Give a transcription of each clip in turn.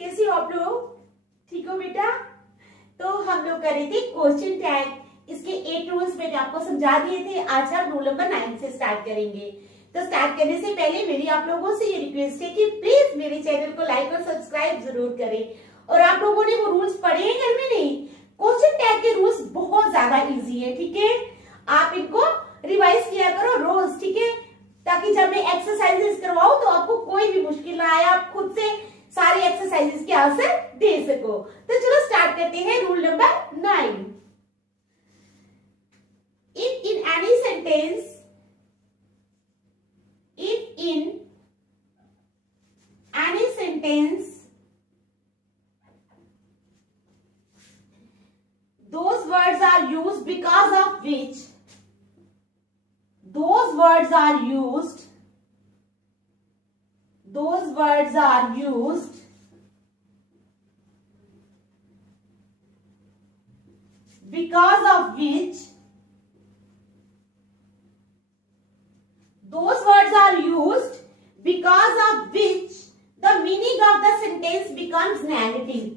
कैसे हो आप लोग? ठीक हो बेटा? तो हम लोग कर रहे थे क्वेश्चन टैग। इसके 8 रूल्स मैंने आपको समझा दिए थे। आज हम रूल नंबर 9 से स्टार्ट करेंगे। तो स्टार्ट करने से पहले मेरी आप लोगों से ये रिक्वेस्ट है कि प्लीज मेरे चैनल को लाइक और सब्सक्राइब जरूर करें। और आप लोगों ने वो रूल्स पढ़े हैं घर में? नहीं, क्वेश्चन टैग के रूल्स बहुत ज्यादा इजी है, ठीक है? आप इनको रिवाइज किया करो रोज, ठीक है? ताकि जब मैं एक्सरसाइजेस करवाऊं तो आपको कोई भी मुश्किल ना आए, आप खुद से सारी एक्सरसाइजेस के आंसर दे सको। तो चलो स्टार्ट करते हैं rule number 9। If in any sentence, those words are used because of which those words are used because of which those words are used because of which the meaning of the sentence becomes negative,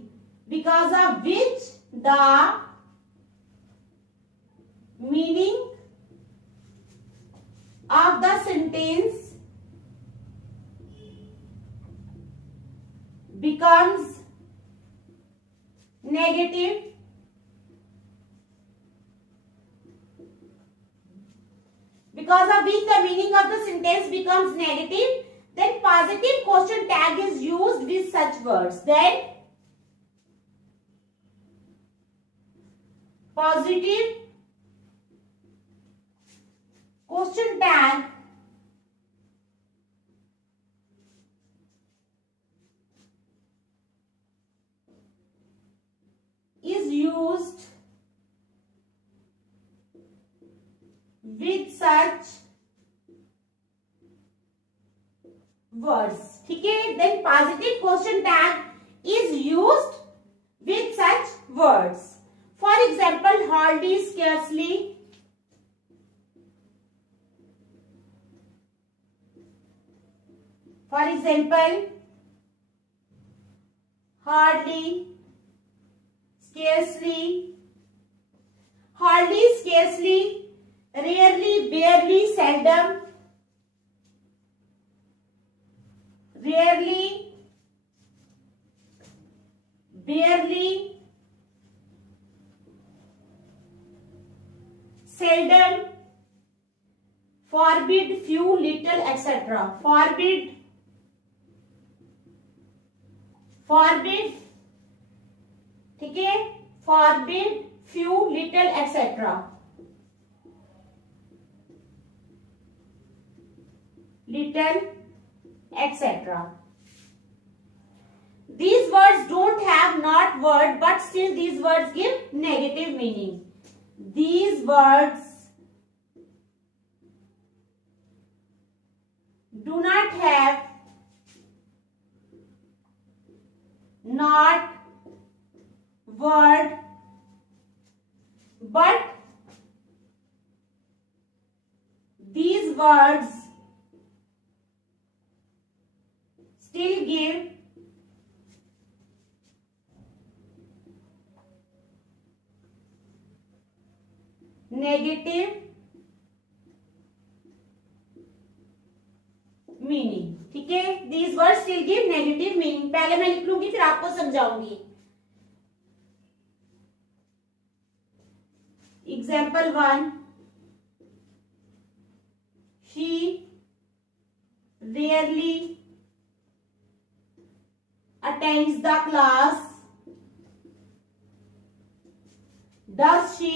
because of which the meaning of the sentence becomes negative, because of which the meaning of the sentence becomes negative, then positive question tag is used with such words. Then positive question tag is used with such words, ठीक है? Then positive question tag is used with such words. For example, hardly, scarcely, for example, hardly, scarcely, hardly, scarcely, rarely, barely, seldom, rarely, barely, seldom, forbid, few, little, etc. Forbid, ठीक है? Forbid, few, little, etc. little, etc. These words don't have not word, but still these words give negative meaning. These words do not have not word, but these words still give negative meaning, ठीक है? These words still give negative meaning. पहले मैं लिख लूंगी फिर आपको समझाऊंगी. Example 1. She rarely attends the class. Does she?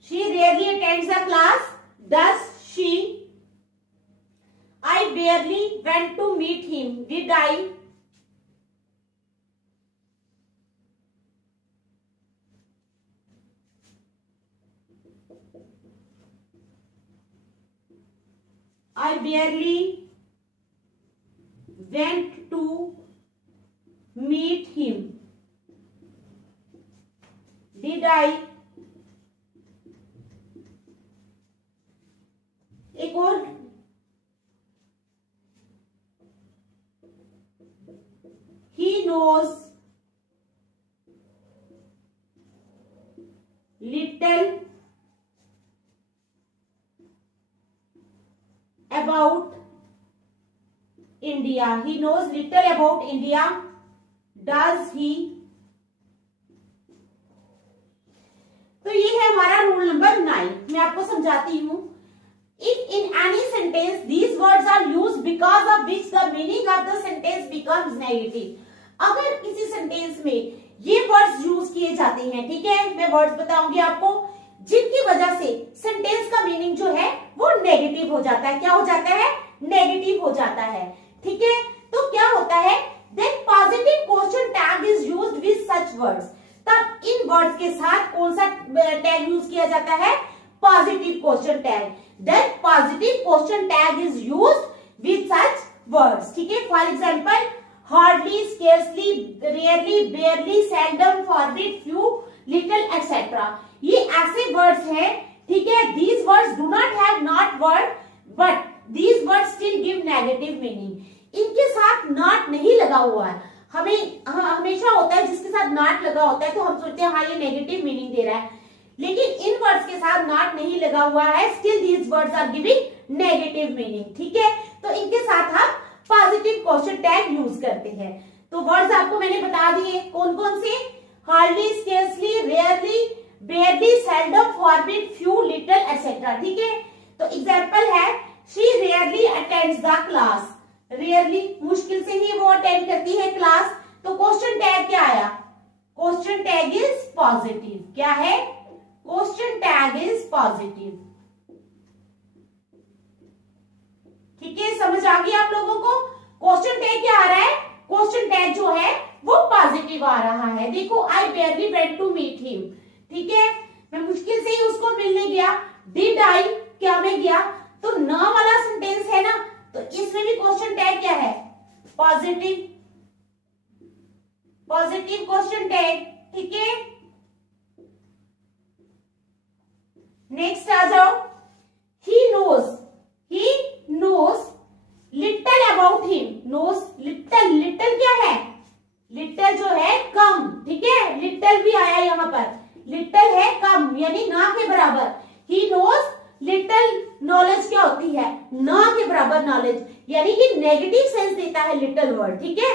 She rarely attends the class. Does she? I barely went to meet him. Did I? I barely went to meet him. Did I? एक और he knows little about India. He knows little about India. Does he? तो ये है हमारा rule number 9. मैं आपको समझाती हूं. If in any sentence these words are used because of which the meaning of the sentence becomes negative. अगर किसी सेंटेंस में ये वर्ड्स यूज किए जाते हैं, ठीक है, मैं वर्ड्स बताऊंगी आपको, जिनकी वजह से सेंटेंस का मीनिंग जो है वो नेगेटिव हो जाता है. क्या हो जाता है? नेगेटिव हो जाता है. ठीक है, तो क्या होता है? Then positive question tag is used with such words. तब इन वर्ड्स के साथ कौन सा टैग यूज किया जाता है? Positive question tag. Then positive question tag is used with such words. ठीक है, for example hardly, scarcely, rarely, barely, seldom, forbid, few, little, etc. ये ऐसे वर्ड्स हैं, ठीक है. These words do not have not word, but these words still give negative meaning. इनके साथ not नहीं लगा हुआ है. हमेशा होता है जिसके साथ not लगा होता है तो हम सोचते हैं हाँ ये नेगेटिव मीनिंग दे रहा है, लेकिन इन वर्ड्स के साथ not नहीं लगा हुआ है. Still these words are giving negative meaning. ठीक है, तो इनके साथ हम पॉजिटिव क्वेश्चन टैग यूज करते हैं. तो वर्ड्स आपको मैंने बता दिए कौन कौन से. Hardly, scarcely, rarely, बेयरली, seldom, forbid, few, little, etcetera. ठीक है, तो एग्जांपल है she rarely attends the class. Rarely, मुश्किल से ही वो अटेंड करती है क्लास. तो क्वेश्चन टैग क्या आया? Question tag is positive. क्या है? Question tag is positive. ठीक है, समझ आ गई आप लोगों को? क्वेश्चन टैग क्या आ रहा है? क्वेश्चन टैग जो है वो पॉजिटिव आ रहा है. देखो, I barely went to meet him. ठीक है, मैं मुश्किल से ही उसको मिलने गया. डिड आई, क्या मैं गया? तो न वाला सेंटेंस है ना, तो इसमें भी क्वेश्चन टैग क्या है? पॉजिटिव. Positive question tag. ठीक है, नेक्स्ट आ जाओ. He knows. ही knows little about him. knows little. little क्या है? little जो है कम. ठीक है, little भी आया यहाँ पर. little है कम, यानी ना के बराबर. he knows little. knowledge क्या होती है? ना के बराबर knowledge, यानी कि नेगेटिव सेंस देता है little वर्ड. ठीक है,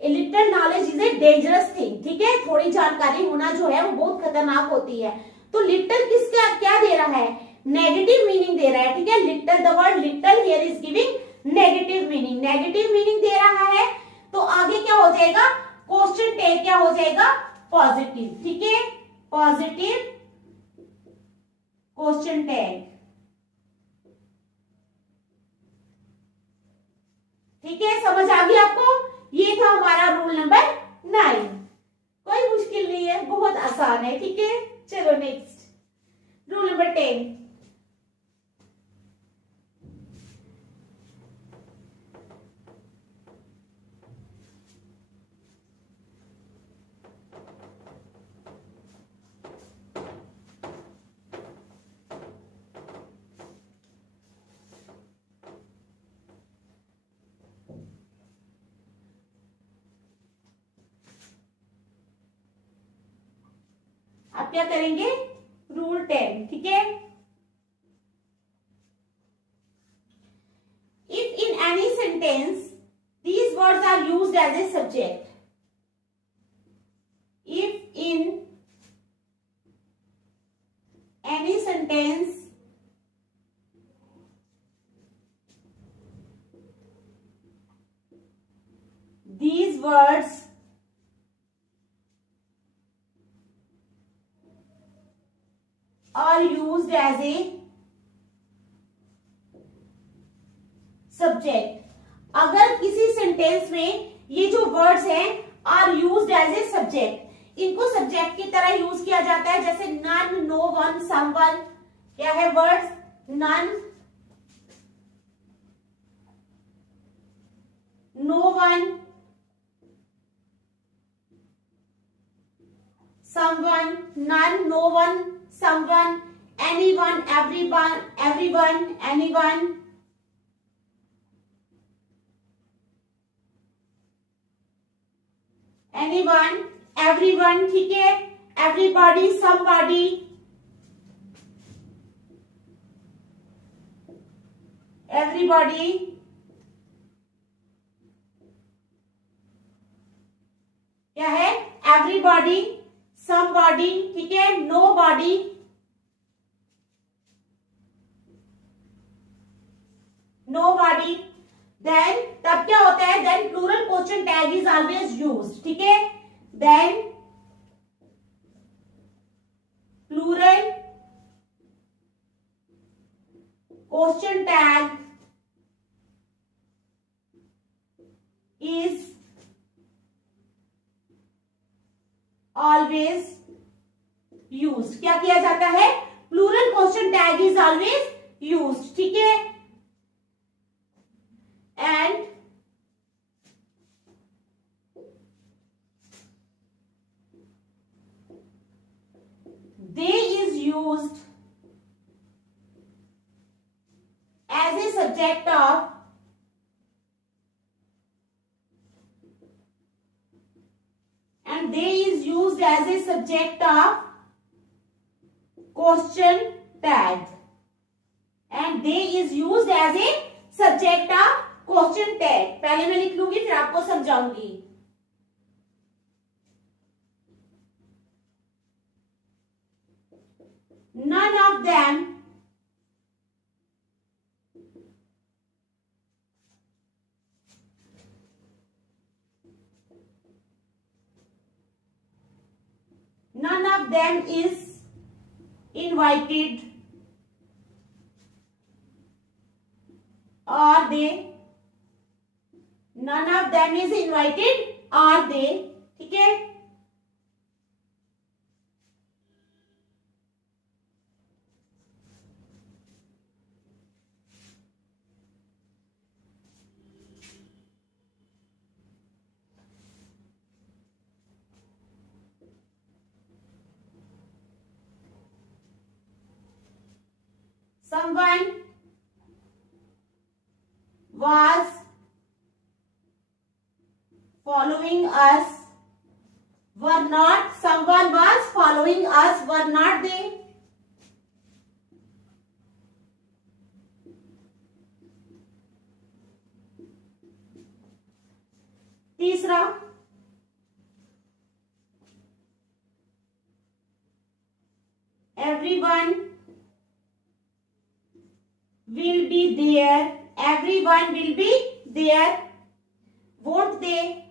little knowledge is a dangerous thing. ठीक है, थोड़ी जानकारी होना जो है वो बहुत खतरनाक होती है. तो little किसका क्या दे रहा है? नेगेटिव मीनिंग दे रहा है. ठीक है, little, the word little here is giving negative meaning. Negative meaning दे रहा है, तो आगे क्या हो जाएगा? क्वेश्चन टैग क्या हो जाएगा? पॉजिटिव. ठीक है, पॉजिटिव क्वेश्चन टैग. ठीक है, समझ आ गई आपको? ये था हमारा रूल नंबर 9. कोई मुश्किल नहीं है, बहुत आसान है. ठीक है, चलो नेक्स्ट रूल नंबर 10. आप क्या करेंगे? रूल 10. ठीक है, if in any sentence these words are used as a subject. If in any sentence these words are used as a subject. अगर किसी सेंटेंस में ये जो वर्ड्स हैं are used as a subject, इनको सब्जेक्ट की तरह यूज किया जाता है. जैसे नन, नो वन, समवन. क्या है words? None, no one, someone. None, no one, someone, anyone, everyone, everyone, anyone. Anyone, everyone, ठीक है, एवरीबॉडी, समबॉडी, एवरीबॉडी, क्या है, एवरीबॉडी, समबॉडी, ठीक है, नोबॉडी, नोबॉडी। देन तब क्या होता है, then plural question tag is always used, ठीक है, then plural question tag is always used. क्या किया जाता है, plural question tag is always used, ठीक है, and they is used as a subject of and they is used as a subject of question tag and they is used as a subject of question tag। पहले मैं लिख लूंगी फिर आपको समझाऊंगी। None of them is invited are they, none of them is invited are they, ठीक है, someone was following us were not, someone was following us were not they, तीसरा everyone will be there, everyone will be there, won't they,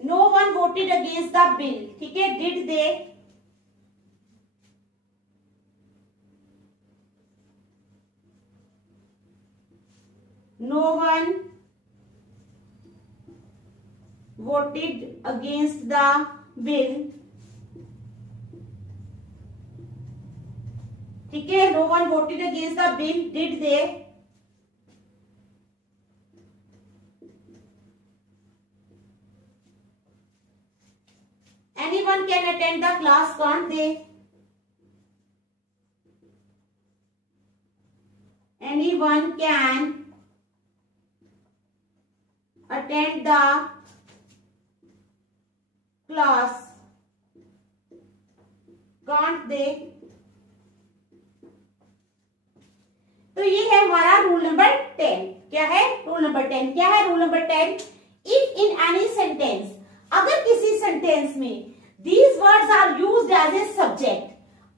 no one voted against the bill, ठीक है, did they, no one voted against the bill, ठीक है, no one voted against the bill, did they, anyone can attend the class, can't they, anyone can attend the class, can't they। तो ये है हमारा rule number 10। क्या है rule number 10? क्या है rule number 10? If in any sentence, अगर किसी सेंटेंस में these words are used as a subject,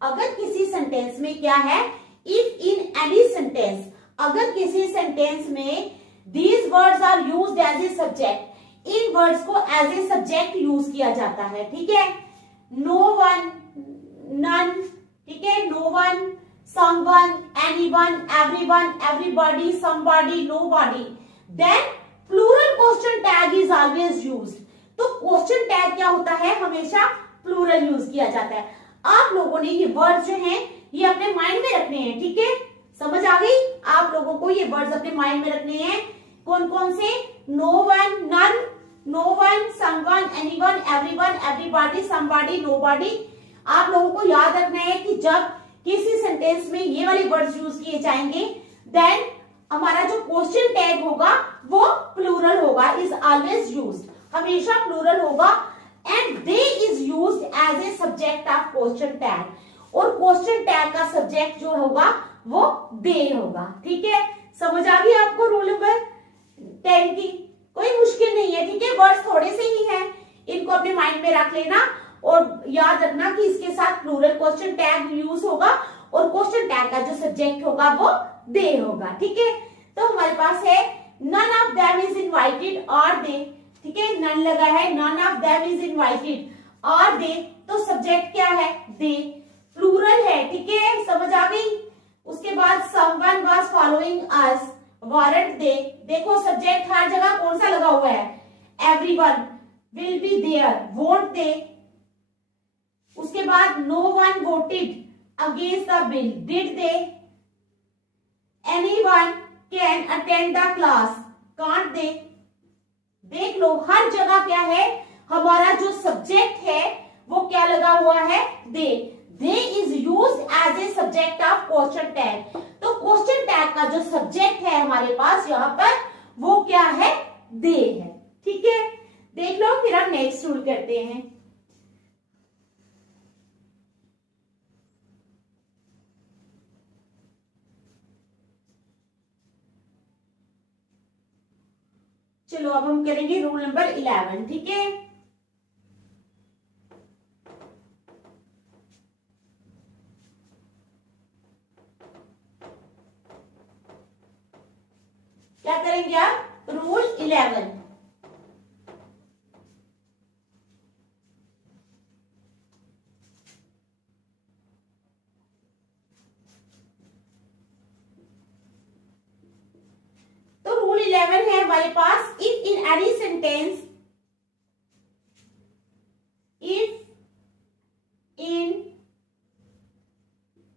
अगर किसी सेंटेंस में क्या है, इफ इन एनी सेंटेंस, अगर किसी सेंटेंस में these words are used as a subject, इन वर्ड्स को एज ए सब्जेक्ट यूज किया जाता है, ठीक है, नो वन, नन, ठीक है, no one, someone, anyone, everyone, everybody, somebody, nobody, then plural question tag is always used. तो क्वेश्चन टैग क्या होता है, हमेशा प्लूरल यूज किया जाता है। आप लोगों ने ये वर्ड्स जो हैं ये अपने माइंड में रखने हैं, ठीक है, समझ आ गई? आप लोगों को ये वर्ड्स अपने माइंड में रखने हैं। कौन कौन से? No one, none, no one, someone, anyone, everyone, everybody, somebody, nobody. आप लोगों को याद रखना है कि जब किसी सेंटेंस में ये वाले वर्ड्स यूज किए जाएंगे, देन हमारा जो क्वेश्चन टैग होगा वो प्लूरल होगा, इज ऑलवेज यूज्ड, हमेशा प्लूरल होगा। And they is used as a subject of question tag, और क्वेश्चन टैग का सब्जेक्ट जो होगा वो दे होगा। ठीक है, समझ आ गई आपको रूल नंबर 10 की? कोई मुश्किल नहीं है, ठीक है, वर्ड्स थोड़े से ही हैं, इनको अपने माइंड में रख लेना और याद रखना कि इसके साथ प्लूरल क्वेश्चन टैग यूज होगा और क्वेश्चन टैग का जो सब्जेक्ट होगा वो दे होगा। ठीक है, तो हमारे पास है none of them is invited are they, ठीक है, नन लगा है, none of them is invited are they, तो सब्जेक्ट क्या है? दे, प्लूरल है। ठीक है, समझ आ गई? उसके बाद someone was following us, weren't they, देखो सब्जेक्ट हर जगह कौन सा लगा हुआ है? Everyone, will be there, won't they. उसके बाद no one voted against the bill, did they. Anyone can attend the class, can't they. देख लो हर जगह क्या है, हमारा जो सब्जेक्ट है वो क्या लगा हुआ है? They. They is used as a subject of question tag, तो क्वेश्चन टैग का जो सब्जेक्ट है हमारे पास यहाँ पर वो क्या है? दे है। ठीक है, देख लो, फिर हम नेक्स्ट रूल करते हैं। चलो अब हम करेंगे रूल नंबर 11। ठीक है, क्या करेंगे आप? रूल 11। तो रूल 11 है हमारे पास, if in any sentence, if in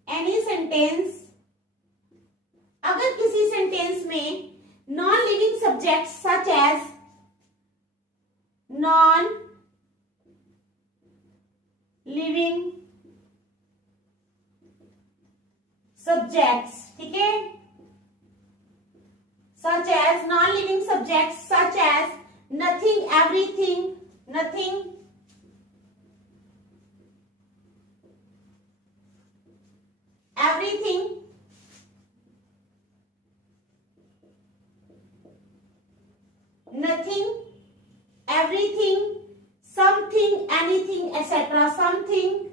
any sentence, अगर किसी सेंटेंस में non living subject such as, non living subjects, ठीक है, such as non-living subjects such as nothing, everything, nothing, everything, nothing, everything, something, anything, etc. something,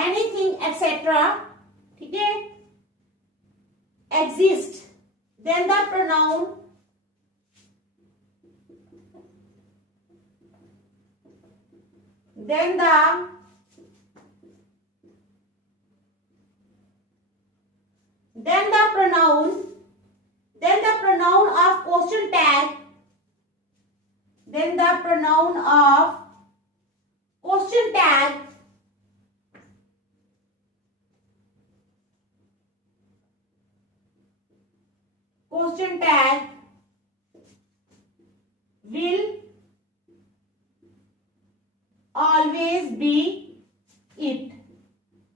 anything, etc. ठीक है, exist, then the pronoun, then the pronoun of question tag, then the pronoun of question tag will always be it,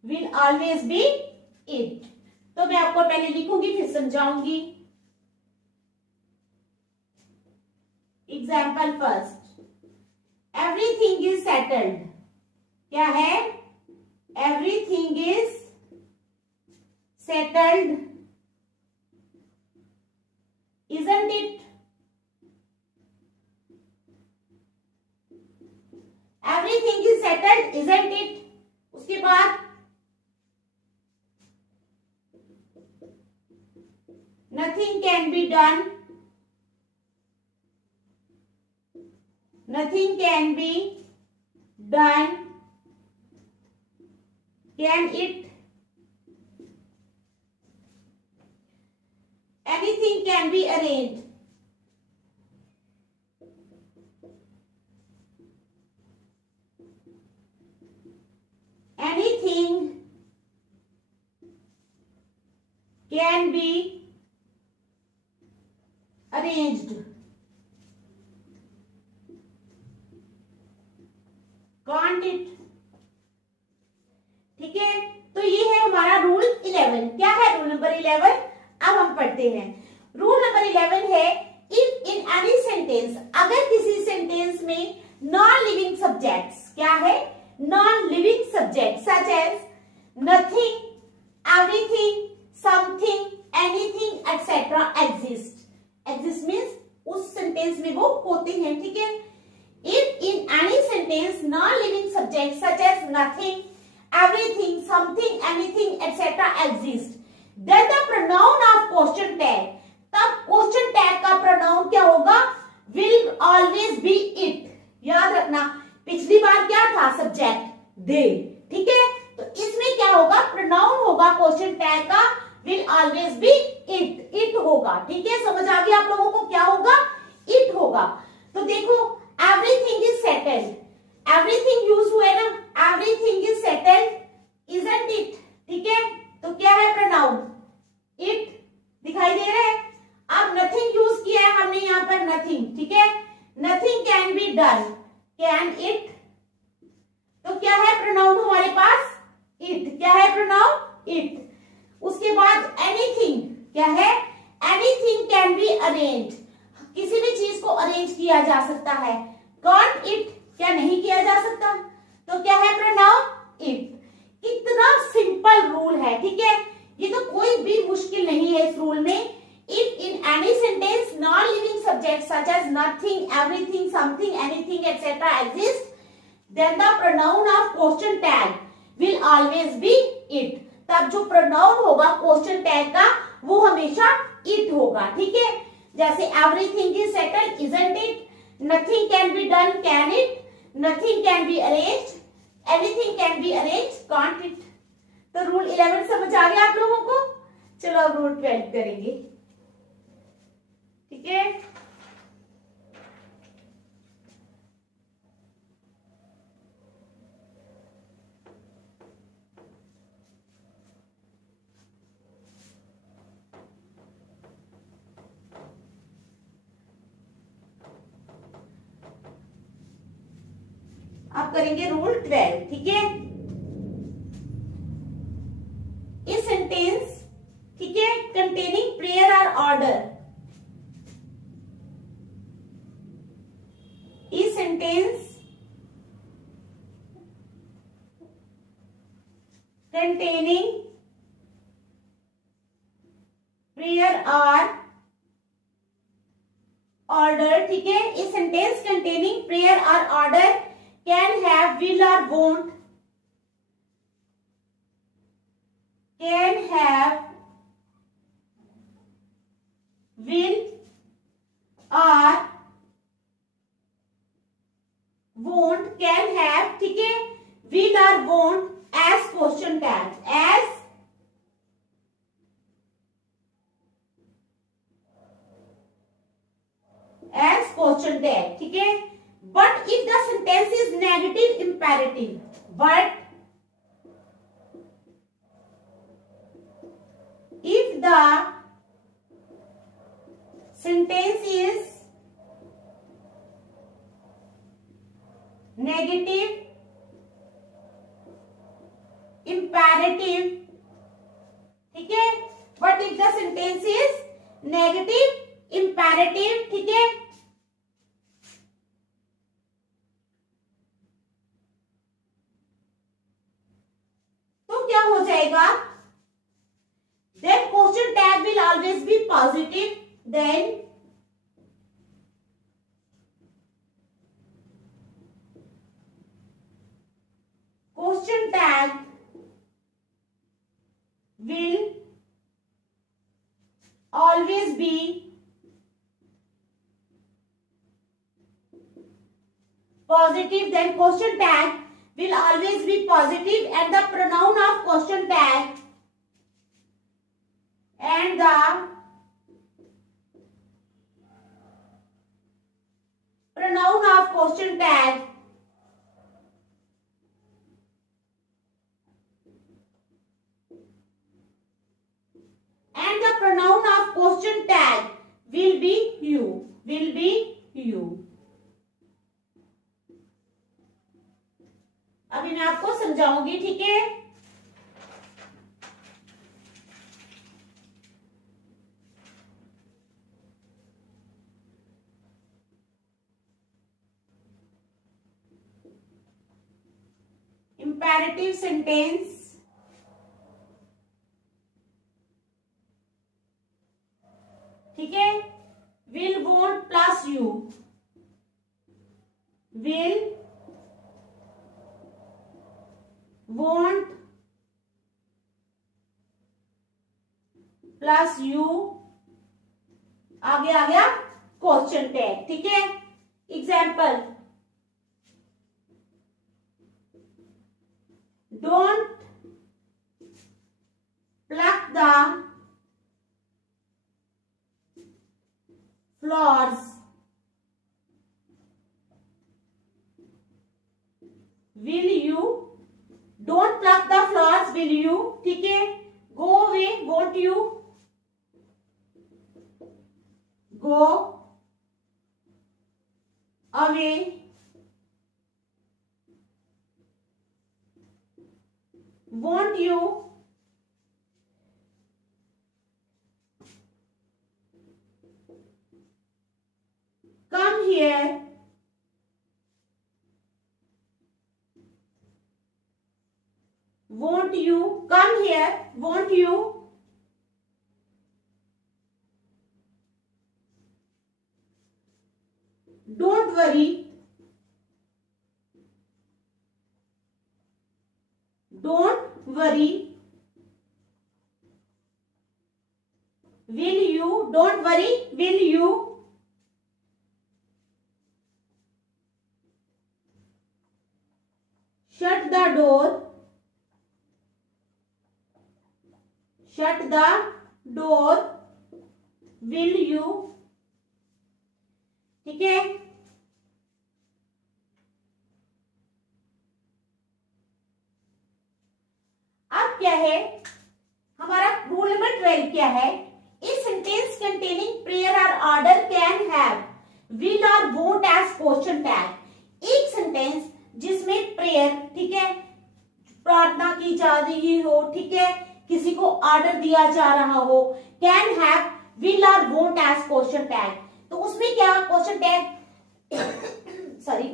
will always be it। तो मैं आपको पहले लिखूंगी फिर समझाऊंगी। Example first, everything is settled, क्या है? Everything is settled, isn't it? Everything is settled, isn't it? उसके बाद nothing can be done, nothing can be done, can it? Anything can be arranged, anything can be arranged, can't it? ठीक है, तो ये है हमारा रूल 11। क्या है रूल नंबर 11? अब हम पढ़ते हैं। रूल नंबर 11 है, इफ इन एनी सेंटेंस, अगर किसी सेंटेंस में नॉन लिविंग सब्जेक्ट्स, क्या है? Non living subject such as nothing, everything, something, anything etcetera exist. Exist means उस सेंटेंस में वो होते हैं। ठीक है, if in any sentence non living subject such as nothing, everything, something, anything, etc. exist, then the pronoun of question tag, तब question tag का pronoun क्या होगा? will always be it। याद रखना, पिछली बार क्या था? subject they। ठीक है, तो इसमें क्या होगा? pronoun होगा question tag का will always be it, it होगा। ठीक है, समझ आ गया आप लोगों को? क्या होगा? it होगा। तो देखो, everything is settled, everything use हुआ है ना, everything is settled, isn't it. ठीक है, तो क्या है प्रोनाउन? इट दिखाई दे रहा है। अब नथिंग यूज किया है हमने यहाँ पर, नथिंग। ठीक है, nothing can be done, can it. तो क्या है प्रोनाउन हमारे पास? इट। क्या है प्रोनाउन? इट। उसके बाद एनीथिंग, क्या है? एनीथिंग कैन बी अरेंज, किसी भी चीज को अरेंज किया जा सकता है। कांट इट, क्या नहीं किया जा सकता? तो क्या है प्रोनाउन? इट। कितना सिंपल रूल है। ठीक है, ये तो कोई भी मुश्किल नहीं है इस रूल में। If in any sentence non living subject such as nothing, everything, something, anything etcetera exist, then the pronoun of question tag will always be it. तब जो प्रोनाउन होगा क्वेश्चन टैग का वो हमेशा इट होगा। ठीक है, जैसे everything is settled, isn't it, nothing can be done, can it, nothing can be arranged, anything can be arranged, can't it। तो रूल 11 समझ आ गया आप लोगों को? चलो अब रूल 12 करेंगे। ठीक है, अब करेंगे रूल 12। ठीक है, इस सेंटेंस, ठीक है, कंटेनिंग प्रेयर और ऑर्डर, इस सेंटेंस कंटेनिंग प्रेयर और ऑर्डर, ठीक है, इस सेंटेंस कंटेनिंग प्रेयर और order can have, will or won't, can have, will or won't, can have, ठीक है, will or won't as question tag, as question tag। ठीक है, but if the sentence is negative imperative, but if the sentence is negative imperative, ठीक है, but if the sentence is negative imperative, ठीक है, क्या हो जाएगा? Then question tag will always be positive, then question tag will always be positive, then question tag will always be positive and the pronoun of question tag and the pronoun of question tag and the pronoun of question tag will be you। समझाऊंगी, ठीक है। Imperative sentence, ठीक है। Will, won't plus you, will, won't plus you, आगे आ गया question tag, ठीक है। Example, don't pluck the flowers, will you, don't pluck the flowers, will you, ठीक है। Go away, won't you go away, won't you come here, won't you come here, won't you don't worry, don't worry, will you, don't worry, will you shut the door, shut the door, will you, ठीक है। अब क्या है हमारा rule number 12, क्या है? इस sentence containing prayer और ऑर्डर कैन हैव विल और वोंट एज क्वेश्चन टैग। एक सेंटेंस जिसमें प्रेयर, ठीक है, प्रार्थना की जा रही हो, ठीक है, किसी को ऑर्डर दिया जा रहा हो, कैन हैव विल और वोंट एज क्वेश्चन टैग। तो उसमें क्या क्वेश्चन टैग सॉरी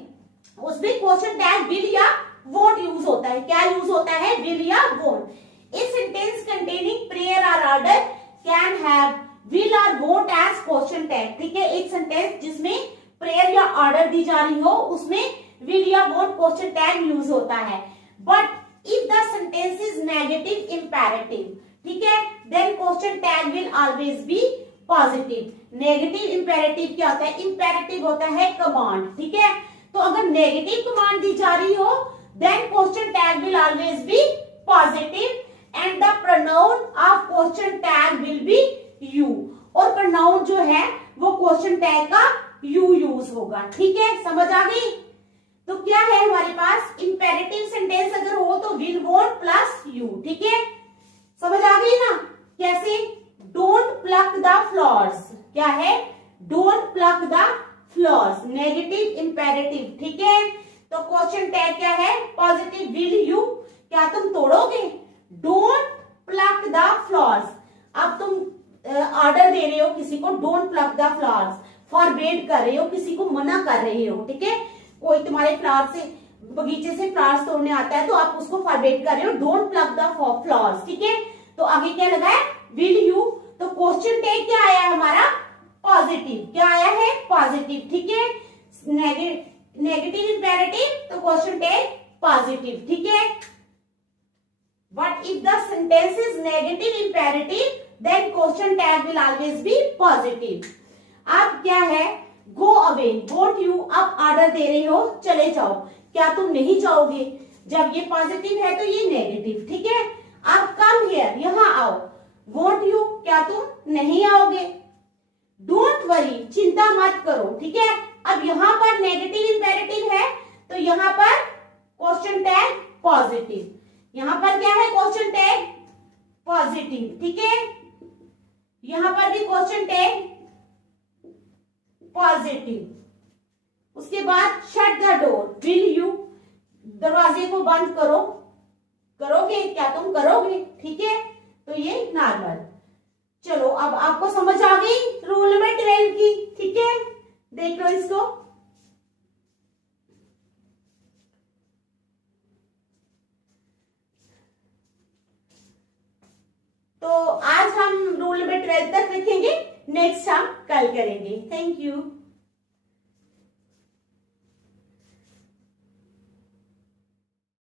उसमें क्वेश्चन टैग विल या वोंट यूज होता है। क्या यूज होता है? विल या वोंट। इस सेंटेंस कंटेनिंग प्रेयर और ऑर्डर कैन हैव विल और वोंट एज क्वेश्चन टैग, ठीक है। एक सेंटेंस जिसमें प्रेयर या ऑर्डर दी जा रही हो उसमें विल या वोंट क्वेश्चन टैग यूज होता है। But if the sentence is negative imperative, ठीक है, then question tag will always be positive. Negative imperative क्या होता है? इंपैरेटिव होता है कमांड, ठीक है। तो अगर नेगेटिव कमांड दी जा रही हो then question tag will always be positive and the pronoun of question tag will be you. और प्रोनाउन जो है वो क्वेश्चन टैग का यू यूज होगा, ठीक है। समझ आ गई? तो क्या है हमारे पास? इंपैरेटिव सेंटेंस अगर हो तो विल, वोंट प्लस यू, ठीक है। समझ आ गई ना? कैसे? डोंट प्लक द फ्लावर्स, क्या है? Don't pluck the flowers, negative imperative, ठीक है। तो क्वेश्चन टैग क्या है? पॉजिटिव, विल यू, क्या तुम तोड़ोगे? Don't pluck the flowers. अब तुम ऑर्डर दे रहे हो किसी को, don't pluck the flowers, forbid कर रहे हो, किसी को मना कर रहे हो, ठीक है। कोई तुम्हारे फ्लावर से बगीचे से फ्लावर्स तोड़ने आता है तो आप उसको फॉरबिड कर रहे हो, डोंट प्लक द फ्लावर्स, ठीक है। तो आगे क्या लगा है? Will you. तो क्वेश्चन टैग क्या आया है हमारा? पॉजिटिव। क्या आया है? पॉजिटिव, ठीक है। नेगेटिव इंपैरेटिव तो क्वेश्चन टैग पॉजिटिव, ठीक है। But if the sentence is negative imperative then question tag will always be positive. अब क्या है? Go away, won't you. अब ऑर्डर दे रहे हो, चले जाओ, क्या तुम नहीं जाओगे? जब ये पॉजिटिव है तो ये नेगेटिव, ठीक है। अब कम हियर, यहां आओ, वोंट यू, क्या तुम नहीं आओगे? डोंट वरी, चिंता मत करो, ठीक है। अब यहां पर नेगेटिव इंपैरेटिव है तो यहां पर क्वेश्चन टैग पॉजिटिव, यहां पर क्या है? क्वेश्चन टैग पॉजिटिव, ठीक है। यहां पर भी क्वेश्चन टैग पॉजिटिव। उसके बाद shut the door, will you, दरवाजे को बंद करो, करोगे क्या? तुम करोगे, ठीक है। तो ये नॉर्मल। चलो अब आपको समझ आ गई रूल नंबर 12 की, ठीक है। देख लो इसको। तो आज हम रूल नंबर 12 तक लिखेंगे, नेक्स्ट हम कल करेंगे। Thank you.